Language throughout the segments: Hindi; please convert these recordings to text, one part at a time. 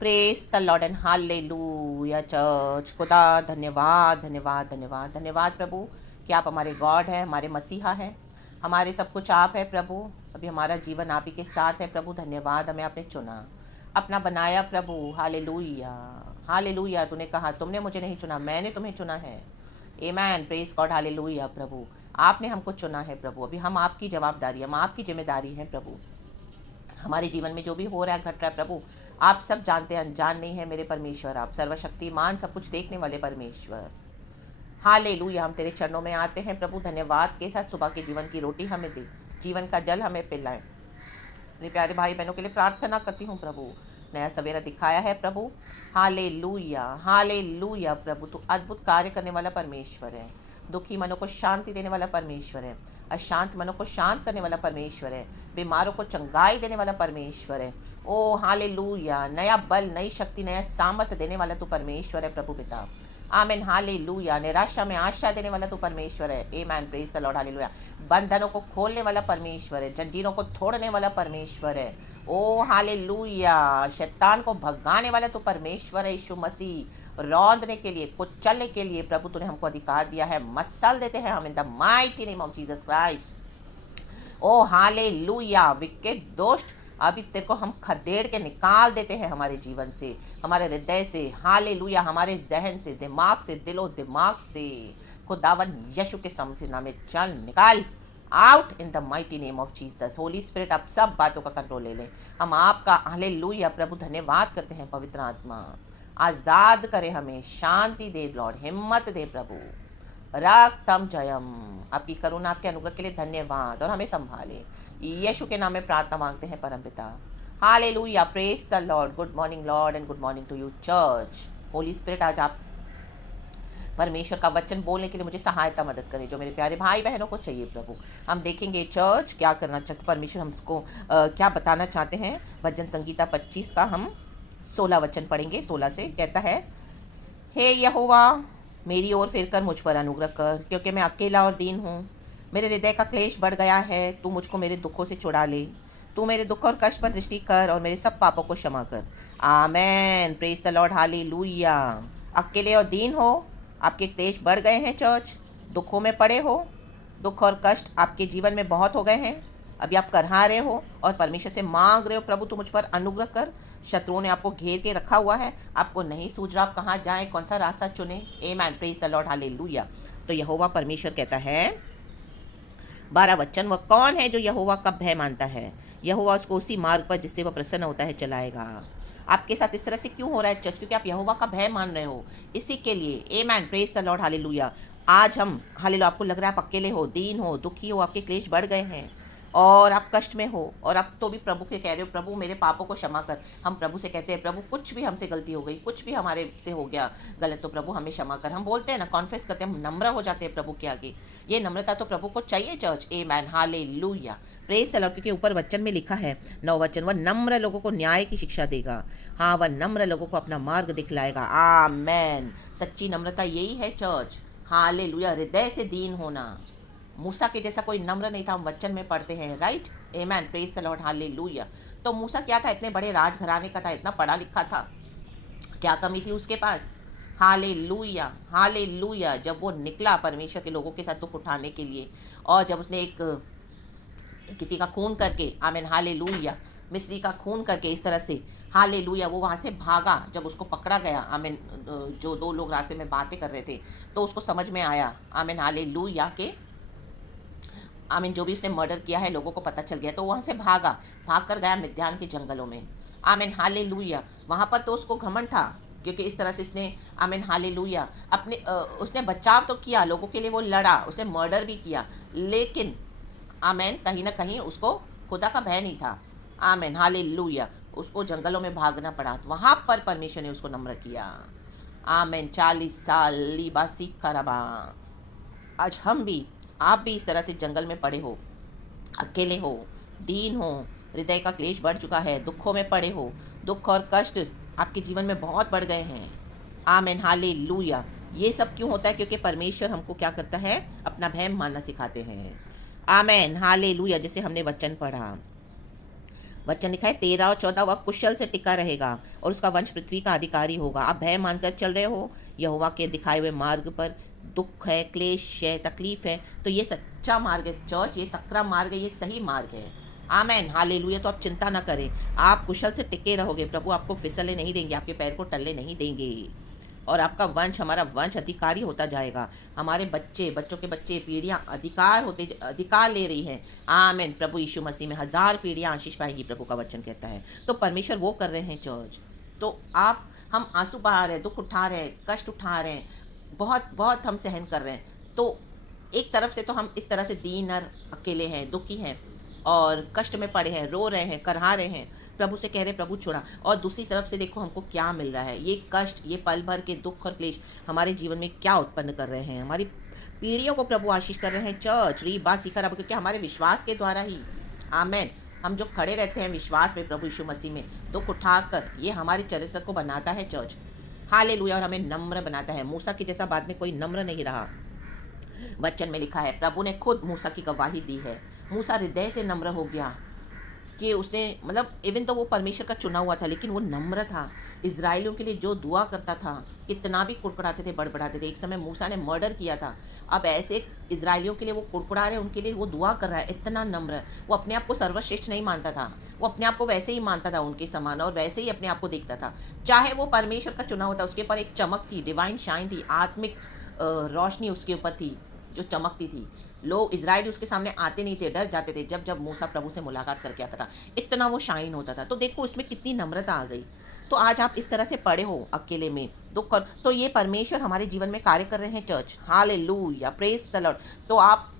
Praise the Lord and hallelujah church. खुदा धन्यवाद धन्यवाद धन्यवाद धन्यवाद प्रभु कि आप हमारे गॉड हैं, हमारे मसीहा हैं, हमारे सब कुछ आप है प्रभु। अभी हमारा जीवन आप ही के साथ है प्रभु। धन्यवाद, हमें आपने चुना, अपना बनाया प्रभु। Hallelujah hallelujah. तूने कहा तुमने मुझे नहीं चुना, मैंने तुम्हें चुना है। आमेन, प्रेज गॉड, हालेलुया। प्रभु आपने हमको चुना है प्रभु। अभी हम आपकी जवाबदारी, हम आपकी जिम्मेदारी हैं प्रभु। हमारे जीवन में जो भी हो रहा है, घट रहा है प्रभु, आप सब जानते हैं, अनजान नहीं है मेरे परमेश्वर। आप सर्वशक्तिमान, सब कुछ देखने वाले परमेश्वर। हालेलुया। हम तेरे चरणों में आते हैं प्रभु, धन्यवाद के साथ। सुबह के जीवन की रोटी हमें दे, जीवन का जल हमें पिलाएं। मेरे प्यारे भाई बहनों के लिए प्रार्थना करती हूँ प्रभु, नया सवेरा दिखाया है प्रभु। Hallelujah hallelujah. प्रभु तू अद्भुत कार्य करने वाला परमेश्वर है। दुखी मनों को शांति देने वाला परमेश्वर है, अशांत मनों को शांत करने वाला परमेश्वर है, बीमारों को चंगाई देने वाला परमेश्वर है। ओ हालेलुया। नया बल, नई शक्ति, नया सामर्थ्य देने वाला तू परमेश्वर है प्रभु पिता। आमीन हालेलुया। निराशा में आशा देने वाला तू परमेश्वर है। आमेन, प्रेज द लॉर्ड, हालेलुया। बंधनों को खोलने वाला परमेश्वर है, जंजीरों को तोड़ने वाला परमेश्वर है। ओ हालेलुया। शैतान को भगाने वाला तो परमेश्वर है। यीशु मसीह रौंदने के लिए, कुचलने के लिए प्रभु तूने हमको अधिकार दिया है। मसल देते हैं हम in the mighty name of Jesus Christ. Oh hallelujah. विकेट दोस्त अभी तेरे को हम खदेड़ के निकाल देते हैं हमारे जीवन से, हमारे हृदय से। हालेलुया। हमारे जहन से, दिमाग से, दिलो दिमाग से। खुदावन यीशु के नाम में चल, निकाल, out in the mighty name of Jesus. Holi spirit आप सब बातों का कंट्रोल ले लें। हम आपका हालेलुया प्रभु धन्यवाद करते हैं। पवित्र आत्मा आज़ाद करे हमें, शांति दे लॉर्ड, हिम्मत दे प्रभु। रक्तम जयम। आपकी करुणा, आपके अनुग्रह के लिए धन्यवाद, और हमें संभाले। यीशु के नाम में प्रार्थना मांगते हैं परमपिता। Hallelujah. Praise the Lord. Good morning Lord and good morning to you church. Holy Spirit आज आप परमेश्वर का वचन बोलने के लिए मुझे सहायता मदद करें, जो मेरे प्यारे भाई बहनों को चाहिए प्रभु। हम देखेंगे चर्च क्या करना चाहते, परमेश्वर हमको क्या बताना चाहते हैं। भजन संगीता 25 का हम 16 वचन पढ़ेंगे। 16 से कहता है, हे यहोवा मेरी ओर फिरकर मुझ पर अनुग्रह कर, क्योंकि मैं अकेला और दीन हूँ। मेरे हृदय का क्लेश बढ़ गया है। तू मुझको मेरे दुखों से छुड़ा ले। तू मेरे दुख और कष्ट पर दृष्टि कर और मेरे सब पापों को क्षमा कर। आमेन, प्रेज द लॉर्ड, हालेलुया। अकेले और दीन हो, आपके क्लेश बढ़ गए हैं चर्च, दुखों में पड़े हो, दुख और कष्ट आपके जीवन में बहुत हो गए हैं। अभी आप करहा रहे हो और परमेश्वर से मांग रहे हो, प्रभु तू मुझ पर अनुग्रह कर। शत्रुओं ने आपको घेर के रखा हुआ है, आपको नहीं सूझ रहा आप कहाँ जाएं, कौन सा रास्ता चुने। आमेन, प्रेज द लॉर्ड, हालेलुया। तो यहोवा परमेश्वर कहता है, 12 वचन, वह कौन है जो यहोवा का भय मानता है? यहोवा उसको उसी मार्ग पर जिससे वह प्रसन्न होता है चलाएगा। आपके साथ इस तरह से क्यों हो रहा है चर्च? क्योंकि आप यहोवा का भय मान रहे हो, इसी के लिए। आमेन, प्रेज द लॉर्ड, हालेलुया। आज हम हालेलुया, आपको लग रहा है आप अकेले हो, दीन हो, दुखी हो, आपके क्लेश बढ़ गए हैं और आप कष्ट में हो, और आप तो भी प्रभु के कह रहे हो, प्रभु मेरे पापों को क्षमा कर। हम प्रभु से कहते हैं, प्रभु कुछ भी हमसे गलती हो गई, कुछ भी हमारे से हो गया गलत, तो प्रभु हमें क्षमा कर। हम बोलते हैं ना, कॉन्फेस करते हैं, हम नम्र हो जाते हैं प्रभु के आगे। ये नम्रता तो प्रभु को चाहिए church. Amen, hallelujah, praise the Lord. क्योंकि ऊपर वचन में लिखा है 9 वचन, वह नम्र लोगों को न्याय की शिक्षा देगा। हाँ, वह नम्र लोगों को अपना मार्ग दिखलाएगा। आमेन। सच्ची नम्रता यही है चर्च। हालेलुया। हृदय से दीन होना। मूसा के जैसा कोई नम्र नहीं था, हम वचन में पढ़ते हैं, right. Amen, praise the Lord, hallelujah. तो मूसा क्या था? इतने बड़े राजघराने का था, इतना पढ़ा लिखा था, क्या कमी थी उसके पास? Hallelujah hallelujah. जब वो निकला परमेश्वर के लोगों के साथ दुख उठाने के लिए, और जब उसने किसी का खून करके, आमीन हालेलुया, मिस्री का खून करके इस तरह से, हालेलुया, वो वहाँ से भागा। जब उसको पकड़ा गया, आमीन, जो 2 लोग रास्ते में बातें कर रहे थे, तो उसको समझ में आया, आमीन हालेलुया, के आमीन जो भी उसने मर्डर किया है लोगों को पता चल गया, तो वहाँ से भाग कर गया मिद्यान के जंगलों में। आमीन हालेलुया। वहाँ पर तो उसको घमंड था, क्योंकि इस तरह से इसने, आमीन हालेलुया, अपने उसने बचाव तो किया, लोगों के लिए वो लड़ा, उसने मर्डर भी किया, लेकिन आमीन कहीं ना कहीं उसको खुदा का भय नहीं था। आमीन हालेलुया। उसको जंगलों में भागना पड़ा, तो वहाँ पर परमेश्वर ने उसको नम्र किया। आमीन। 40 साल लिबासी करबा। आज हम भी, आप भी इस तरह से जंगल में पड़े हो, अकेले हो, दीन हो, हृदय का क्लेश बढ़ चुका है, दुखों में पड़े हो, दुख और कष्ट आपके जीवन में बहुत बढ़ गए हैं। आमीन हालेलुया। ये सब क्यों होता है? क्योंकि परमेश्वर हमको क्या करता है? अपना भय मानना सिखाते हैं। आमीन हालेलुया। जैसे हमने वचन पढ़ा, वचन लिखा है 13 और 14 वह कुशल से टिका रहेगा और उसका वंश पृथ्वी का अधिकारी होगा। आप भय मानकर चल रहे हो यहोवा के दिखाए हुए मार्ग पर, दुख है, क्लेश है, तकलीफ है, तो ये सच्चा मार्ग है चर्च, ये सकरा मार्ग है, ये सही मार्ग है। आमेन, हालेलुया। तो आप चिंता ना करें, आप कुशल से टिके रहोगे, प्रभु आपको फिसलने नहीं देंगे, आपके पैर को टलने नहीं देंगे, और आपका वंश, हमारा वंश अधिकारी होता जाएगा। हमारे बच्चे, बच्चों के बच्चे, पीढ़ियाँ अधिकार ले रही हैं। आमेन। प्रभु यीशु मसीह में 1000 पीढ़ियाँ आशीष पाएंगी, प्रभु का वचन कहता है। तो परमेश्वर वो कर रहे हैं चर्च। तो हम आंसू बहा रहे हैं, दुख उठा रहे हैं, कष्ट उठा रहे हैं, बहुत बहुत हम सहन कर रहे हैं। तो एक तरफ से तो हम इस तरह से दीन और अकेले हैं, दुखी हैं और कष्ट में पड़े हैं, रो रहे हैं, करहा रहे हैं, प्रभु से कह रहे प्रभु छोड़ा। और दूसरी तरफ से देखो हमको क्या मिल रहा है। ये कष्ट, ये पल भर के दुख और क्लेश हमारे जीवन में क्या उत्पन्न कर रहे हैं, हमारी पीढ़ियों को प्रभु आशीष कर रहे हैं चर्च। री बात सीखा रहा, क्योंकि हमारे विश्वास के द्वारा ही, आमेन, हम जो खड़े रहते हैं विश्वास में प्रभु यीशु मसीह में, दुख उठाकर, ये हमारे चरित्र को बनाता है चर्च। हालेलुया। और हमें नम्र बनाता है। मूसा की जैसा बाद में कोई नम्र नहीं रहा। वचन में लिखा है, प्रभु ने खुद मूसा की गवाही दी है। मूसा हृदय से नम्र हो गया कि उसने, मतलब इवन तो वो परमेश्वर का चुना हुआ था, लेकिन वो नम्र था। इजराइलियों के लिए जो दुआ करता था, कितना भी कुड़कुड़ाते थे, बड़बड़ाते थे। एक समय मूसा ने मर्डर किया था, अब ऐसे इजराइलियों के लिए वो कुड़कुड़ा रहे हैं, उनके लिए वो दुआ कर रहा है, इतना नम्र। वो अपने आप को सर्वश्रेष्ठ नहीं मानता था, वो अपने आप को वैसे ही मानता था उनके समान, और वैसे ही अपने आप को देखता था। चाहे वो परमेश्वर का चुना होता, उसके ऊपर एक चमक थी, डिवाइन शाइन थी, आत्मिक रोशनी उसके ऊपर थी जो चमकती थी। लोग इजराइल उसके सामने आते नहीं थे, डर जाते थे जब मूसा प्रभु से मुलाकात करके आता था, इतना वो शाइन होता था। तो देखो इसमें कितनी नम्रता आ गई। तो आज आप इस तरह से पड़े हो अकेले में, दुख कर, तो ये परमेश्वर हमारे जीवन में कार्य कर रहे हैं church. Hallelujah, praise the Lord. तो आप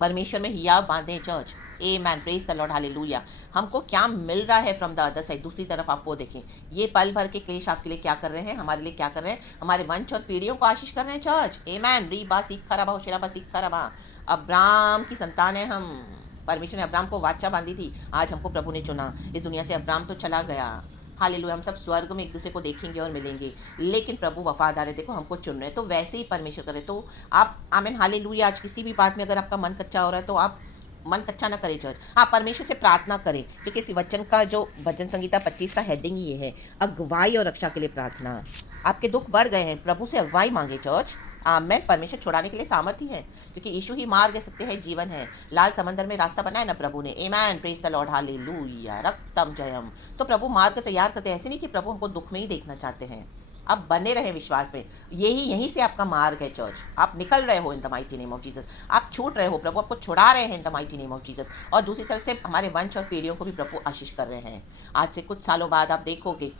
परमेश्वर में हिया बांधे church. Amen, praise the Lord, hallelujah. हमको क्या मिल रहा है फ्रॉम द अदर साइड। दूसरी तरफ आप वो देखें, ये पल भर के क्लेश आपके लिए क्या कर रहे हैं, हमारे लिए क्या कर रहे हैं, हमारे वंश और पीढ़ियों को आशीष कर रहे हैं चर्च। आमेन। री बा सीख खराबा होशेरा बा सीख खराबा। अब्राम की संतान है हम। परमेश्वर ने अब्राम को वाचा बांधी थी, आज हमको प्रभु ने चुना। इस दुनिया से अब्राम तो चला गया, हालेलुया। हम सब स्वर्ग में एक दूसरे को देखेंगे और मिलेंगे, लेकिन प्रभु वफादार है, देखो हमको चुन रहे हैं। तो वैसे ही परमेश्वर करे। तो आप, आमीन, हालेलुया। आज किसी भी बात में अगर आपका मन कच्चा हो रहा है तो आप मन कच्चा ना करें चर्च। हाँ, परमेश्वर से प्रार्थना करें, क्योंकि इस वचन का जो भजन संगीता 25 का हेडिंग ये है, अगुवाई और रक्षा के लिए प्रार्थना। आपके दुख बढ़ गए हैं, प्रभु से अगुवाई मांगे चर्च। आमेन। परमेश्वर छुड़ाने के लिए सामर्थ्य है, क्योंकि यीशु ही मार्ग है, सत्य है, जीवन है। लाल समंदर में रास्ता बनाया ना प्रभु ने। आमेन, praise the Lord, hallelujah, रक्तम Jayam. तो प्रभु मार्ग तैयार करते हैं, ऐसे नहीं कि प्रभु हमको दुख में ही देखना चाहते हैं। आप बने रहे विश्वास में, यहीं से आपका मार्ग है चर्च। आप निकल रहे हो इन the mighty name of Jesus, आप छूट रहे हो, प्रभु आपको छुड़ा रहे हैं इन the mighty name of Jesus. और दूसरी तरफ से हमारे वंश और पीढ़ियों को भी प्रभु आशीष कर रहे हैं। आज से कुछ सालों बाद आप देखोगे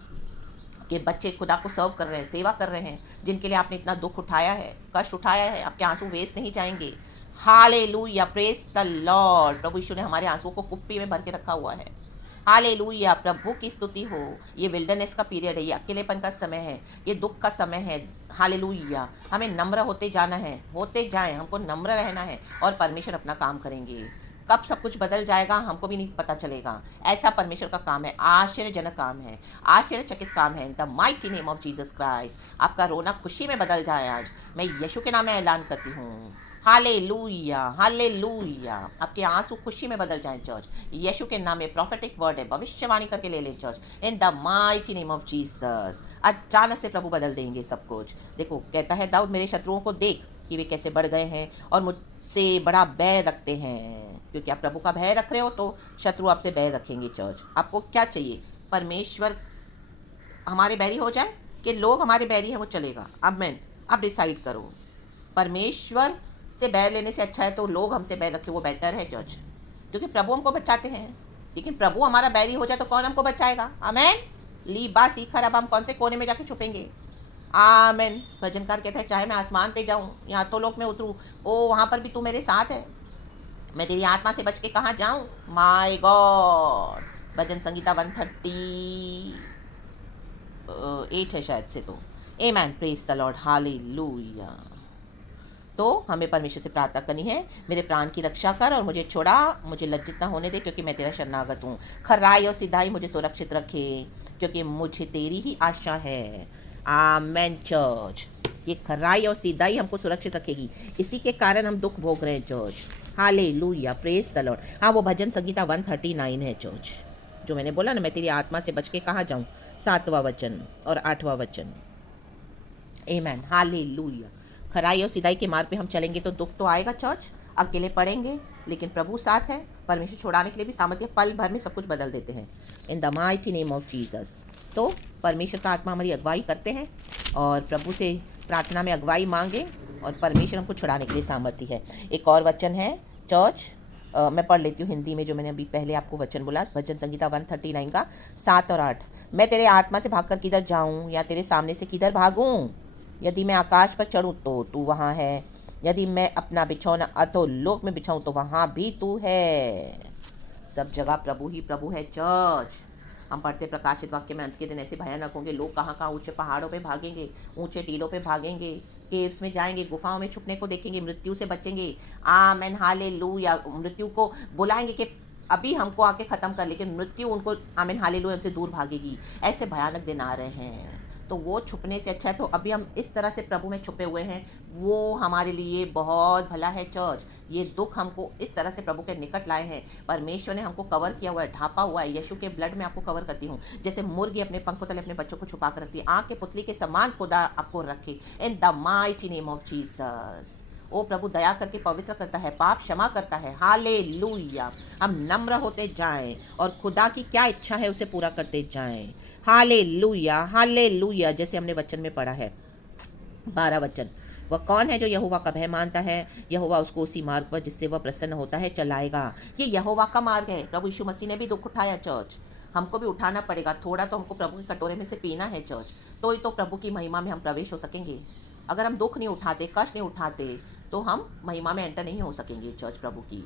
कि बच्चे खुदा को सर्व कर रहे हैं, सेवा कर रहे हैं, जिनके लिए आपने इतना दुख उठाया है, कष्ट उठाया है, आपके आंसू वेस्ट नहीं जाएंगे। Hallelujah, praise the Lord. प्रभु यीशु ने हमारे आंसुओं को कुप्पी में भर के रखा हुआ है। हालेलुया, प्रभु की स्तुति हो। ये विल्डरनेस का पीरियड है, ये अकेलेपन का समय है, ये दुख का समय है। हालेलुया, हमें नम्र होते जाना है, होते जाएं, हमको नम्र रहना है, और परमेश्वर अपना काम करेंगे। कब सब कुछ बदल जाएगा हमको भी नहीं पता चलेगा। ऐसा परमेश्वर का काम है, आश्चर्यजनक काम है, आश्चर्यचकित काम है। इन the mighty name of Jesus Christ, आपका रोना खुशी में बदल जाए। आज मैं यीशु के नाम में ऐलान करती हूँ, हालेलुया, हालेलुया। आपके आंसू खुशी में बदल जाएं चर्च। यीशु के नाम में प्रॉफिटिक वर्ड है, भविष्यवाणी करके ले लें church. In the mighty name of Jesus, अचानक से प्रभु बदल देंगे सब कुछ। देखो कहता है दाऊद, मेरे शत्रुओं को देख कि वे कैसे बढ़ गए हैं और मुझसे बड़ा बैर रखते हैं। क्योंकि आप प्रभु का भय रख रहे हो तो शत्रु आपसे बैर रखेंगे चर्च। आपको क्या चाहिए, परमेश्वर हमारे बैरी हो जाए कि लोग हमारे बैरी हैं, वो चलेगा। अब मैं, आप डिसाइड करो। परमेश्वर से बैर लेने से अच्छा है तो लोग हमसे बैर रखे, वो बेटर है चर्च, क्योंकि प्रभु हमको बचाते हैं। लेकिन प्रभु हमारा बैरी हो जाए तो कौन हमको बचाएगा। आमेन। ली बा सीखर, अब हम कौन से कोने में जाके छुपेंगे। आमेन। भजनकार कहता है, चाहे मैं आसमान पे जाऊँ या तो लोक में उतरूँ, ओ वहाँ पर भी तू मेरे साथ है। मैं तेरी आत्मा से बच के कहाँ जाऊँ। My God. भजन संगीता 138 है शायद से। तो आमेन, प्रेज द लॉर्ड, हालेलुया। तो हमें परमेश्वर से प्रार्थना करनी है, मेरे प्राण की रक्षा कर और मुझे छोड़ा, मुझे लज्जित न होने दे, क्योंकि मैं तेरा शरणागत हूँ। खराई और सिधाई मुझे सुरक्षित रखे, क्योंकि मुझे तेरी ही आशा है। आमेन चर्च। ये खराई और सीधाई हमको सुरक्षित रखेगी, इसी के कारण हम दुख भोग रहे हैं church. Hallelujah, praise the Lord. हाँ, वो भजन संगीता 139 है चर्च। जो मैंने बोला ना, मैं तेरी आत्मा से बच के कहाँ जाऊँ, 7वां वचन और 8वां वचन। आमेन, हालेलुया। खराई और सिधाई के मार्ग पे हम चलेंगे तो दुख तो आएगा चर्च, अकेले पड़ेंगे, लेकिन प्रभु साथ है। परमेश्वर छोड़ाने के लिए भी सामर्थ्य, पल भर में सब कुछ बदल देते हैं, इन the mighty name of Jesus. तो परमेश्वर का आत्मा हमारी अगुवाई करते हैं और प्रभु से प्रार्थना में अगुवाई मांगे और परमेश्वर हमको छुड़ाने के लिए सामर्थ्य है। एक और वचन है चर्च, मैं पढ़ लेती हूँ हिंदी में, जो मैंने अभी पहले आपको वचन बोला, भजन संगीता 139 का 7 और 8। मैं तेरे आत्मा से भागकर किधर जाऊँ, या तेरे सामने से किधर भागूँ? यदि मैं आकाश पर चढ़ूँ तो तू वहाँ है, यदि मैं अपना बिछौना अधोलोक में बिछाऊँ तो वहाँ भी तू है। सब जगह प्रभु ही प्रभु है चर्च। हम पढ़ते प्रकाशित वाक्य में, अंत के दिन ऐसे भयानक होंगे, लोग कहाँ कहाँ ऊंचे पहाड़ों पे भागेंगे, ऊंचे टीलों पे भागेंगे, केव्स में जाएंगे, गुफाओं में छुपने को देखेंगे, मृत्यु से बचेंगे। आमेन, हालेलुया। मृत्यु को बुलाएंगे कि अभी हमको आके ख़त्म कर, लेकिन मृत्यु उनको आमेन हालेलुया उनसे दूर भागेगी। ऐसे भयानक दिन आ रहे हैं, तो वो छुपने से अच्छा है तो अभी हम इस तरह से प्रभु में छुपे हुए हैं, वो हमारे लिए बहुत भला है चर्च। ये दुख हमको इस तरह से प्रभु के निकट लाए हैं, परमेश्वर ने हमको कवर किया हुआ है, ढापा हुआ है। यीशु के ब्लड में आपको कवर करती हूँ, जैसे मुर्गी अपने पंखों तले अपने बच्चों को छुपा कर रखती है, आँख के पुतली के समान खुदा आपको रखे, in the mighty name of Jesus. ओ प्रभु दया करके पवित्र करता है, पाप क्षमा करता है। हालेलुया। हम नम्र होते जाएं और खुदा की क्या इच्छा है उसे पूरा करते जाएं। Hallelujah, hallelujah. जैसे हमने वचन में पढ़ा है 12 वचन, वह कौन है जो यहोवा का भय मानता है, यहोवा उसको उसी मार्ग पर जिससे वह प्रसन्न होता है चलाएगा। ये यहोवा का मार्ग है। प्रभु यीशु मसीह ने भी दुख उठाया चर्च, हमको भी उठाना पड़ेगा। थोड़ा तो हमको प्रभु के कटोरे में से पीना है चर्च, तो ही तो प्रभु की महिमा में हम प्रवेश हो सकेंगे। अगर हम दुख नहीं उठाते, कष्ट नहीं उठाते, तो हम महिमा में एंटर नहीं हो सकेंगे चर्च प्रभु की।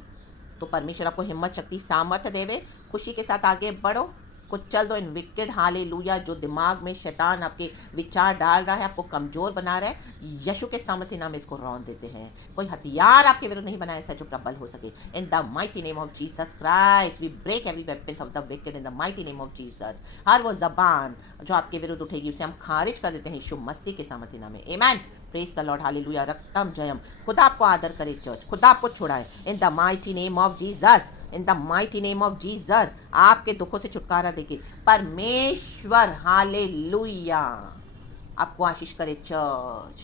तो परमेश्वर आपको हिम्मत, शक्ति, सामर्थ्य देवे। खुशी के साथ आगे बढ़ो, कुछ चल दो इन विकेट हालेलुया जो दिमाग में शैतान आपके विचार डाल रहा है, आपको कमजोर बना रहा है। यीशु के सामर्थ्य नाम इसको रौंद देते हैं। कोई हथियार आपके विरुद्ध नहीं बनाया ऐसा जो प्रबल हो सके। In the mighty name of Jesus Christ we break every weapons of the wicked in the mighty name of Jesus. हर वो जबान जो आपके विरुद्ध उठेगी उसे हम खारिज कर देते हैं यीशु मसीह के सामर्थ्य नाम में। आमेन, praise the Lord, hallelujah. रक्तम Jayam. खुदा आपको आदर करे चर्च, खुदा आपको छुड़ाए इन the mighty name of Jesus, in the mighty name of Jesus. आपके दुखों से छुटकारा देके परमेश्वर हालेलुया आपको आशीष करे church.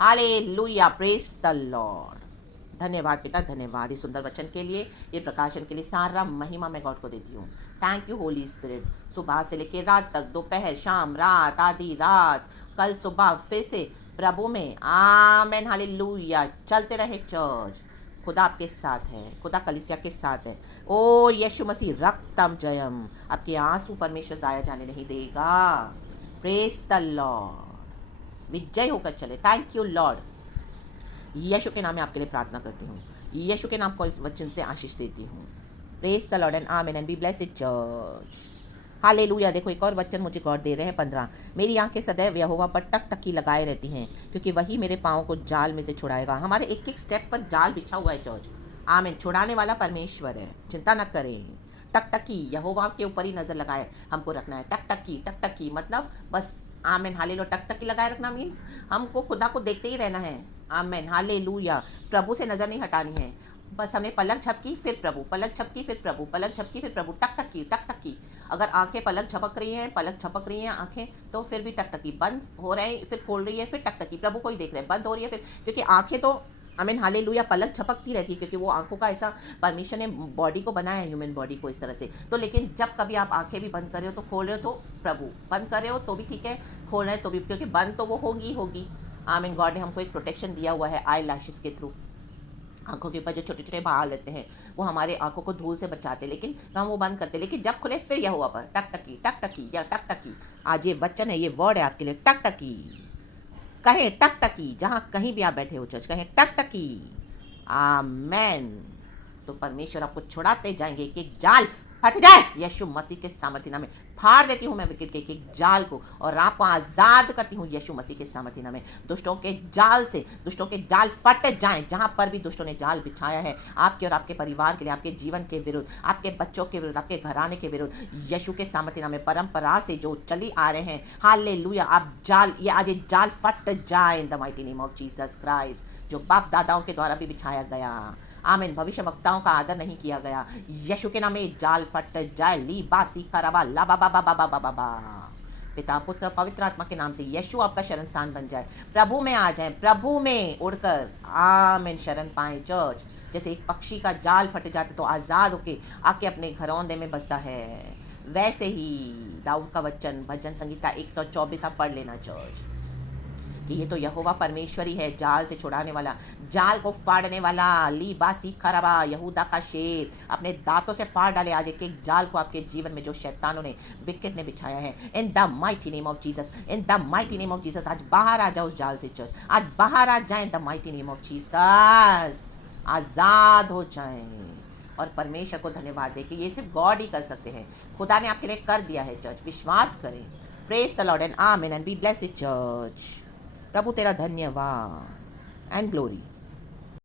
Hallelujah, praise the Lord. धन्यवाद पिता, धन्यवाद इस सुंदर वचन के लिए, ये प्रकाशन के लिए। सारा महिमा मैं गॉड को देती हूँ। Thank you Holi spirit. सुबह से लेकर रात तक, दोपहर, शाम, रात, आधी रात, कल सुबह फिर से प्रभु में आमेन हालेलुया चलते रहे चर्च। खुदा आपके साथ है, खुदा कलीसिया के साथ है। ओ यीशु मसीह रक्तम जयम। आपके आंसू परमेश्वर जाया जाने नहीं देगा। Praise the Lord. विजय होकर चले। Thank you Lord. यीशु के नाम में आपके लिए प्रार्थना करती हूँ, यीशु के नाम को इस वचन से आशीष देती हूँ। Praise the Lord and amen and be blessed church. Hallelujah. देखो एक और वचन मुझे गॉड दे रहे हैं 15। मेरी आंखें सदैव यहोवा पर टकटकी लगाए रहती हैं, क्योंकि वही मेरे पाँव को जाल में से छुड़ाएगा। हमारे एक एक स्टेप पर जाल बिछा हुआ है चर्च। आमीन। छुड़ाने वाला परमेश्वर है, चिंता न करें। टकटकी, यहोवा के ऊपर ही नजर लगाए हमको रखना है। टकटकी, टकटकी मतलब बस आमीन हालेलुया। टकटकी लगाए रखना मीन्स हमको खुदा को देखते ही रहना है। आमीन हालेलुया। प्रभु से नजर नहीं हटानी है। बस हमने पलक झपकी फिर प्रभु, पलक झपकी फिर प्रभु, पलक झपकी फिर प्रभु। टकटकी, टकटकी। अगर आंखें पलक झपक रही हैं, पलक झपक रही हैं आंखें, तो फिर भी टकटकी। बंद हो रहे हैं फिर खोल रही है, फिर टकटकी। प्रभु को ही देख रहे हैं, बंद हो रही है फिर, क्योंकि आंखें तो आमीन हालेलुया पलक झपकती रहती है, क्योंकि वो आंखों का ऐसा परमेश्वर ने बॉडी को बनाया है, ह्यूमन बॉडी को इस तरह से। तो लेकिन जब कभी आप आंखें भी बंद कर रहे हो तो खोल रहे हो तो प्रभु, बंद कर रहे हो तो भी ठीक है, खोल रहे हो तो भी, क्योंकि बंद तो वो होगी होगी। आमीन। गॉड ने हमको एक प्रोटेक्शन दिया हुआ है आई लैशेस के थ्रू। आंखों के ऊपर जो छोटे छोटे बाल रहते हैं वो हमारे आंखों को धूल से बचाते, लेकिन हम वो बंद करते, लेकिन जब खुले फिर यह हुआ पर टकटकी, टकटकी या टकटकी। आज ये वचन है, ये वर्ड है आपके लिए। टकटकी कहे, टकटकी। जहाँ कहीं भी आप बैठे हो चर्च, कहें टकटकी। आमेन। तो परमेश्वर आपको छुड़ाते जाएंगे कि जाल हट जाए यीशु मसीह के सामर्थ्य नाम में। फाड़ देती हूँ मैं विकेट के एक जाल को और आपको आज़ाद करती हूँ यीशु मसीह के सामर्थ्य नाम में। दुष्टों के जाल से, दुष्टों के जाल फट जाएं। जहाँ पर भी दुष्टों ने जाल बिछाया है आपके और आपके परिवार के लिए, आपके जीवन के विरुद्ध, आपके बच्चों के विरुद्ध, आपके घराने के विरुद्ध, यीशु के सामर्थ्य नाम में परंपरा से जो चली आ रहे हैं, हालेलुया, आप जाल, ये आज जाल फट जाए इन the mighty name of Jesus Christ. जो बाप दादाओं के द्वारा भी बिछाया गया, आमीन। भविष्य वक्ताओं का आदर नहीं किया गया। यीशु के नाम में जाल फट जाए। ली बासी कराबा ला बा बा बा बा बा बा बा बा। पिता पुत्र पवित्र आत्मा के नाम से यीशु आपका शरण स्थान बन जाए। प्रभु में आ जाए, प्रभु में उड़कर आमीन शरण पाए। चर्च जैसे एक पक्षी का जाल फट जाता तो आज़ाद होके आके अपने घरौंदे में बसता है, वैसे ही दाऊद का वचन भजन संगीता 124 आप पढ़ लेना चर्च, कि ये तो यहोवा परमेश्वरी है, जाल से छुड़ाने वाला, जाल को फाड़ने वाला। ली बासी खराबा, यहूदा का शेर अपने दांतों से फाड़ डाले आज एक एक जाल को आपके जीवन में जो शैतानों ने, विकेट ने बिछाया है। इन the mighty name of Jesus, in the mighty name of Jesus, आज बाहर आ जाओ उस जाल से चर्च, आज बाहर आ जाए the mighty name of Jesus, आज़ाद हो जाएं और परमेश्वर को धन्यवाद दे कि ये सिर्फ गॉड ही कर सकते हैं। खुदा ने आपके लिए कर दिया है चर्च, विश्वास करें। प्रेज द लॉर्ड एंड आमीन एंड बी ब्लेस्ड चर्च। प्रभु तेरा धन्यवाद एंड ग्लोरी।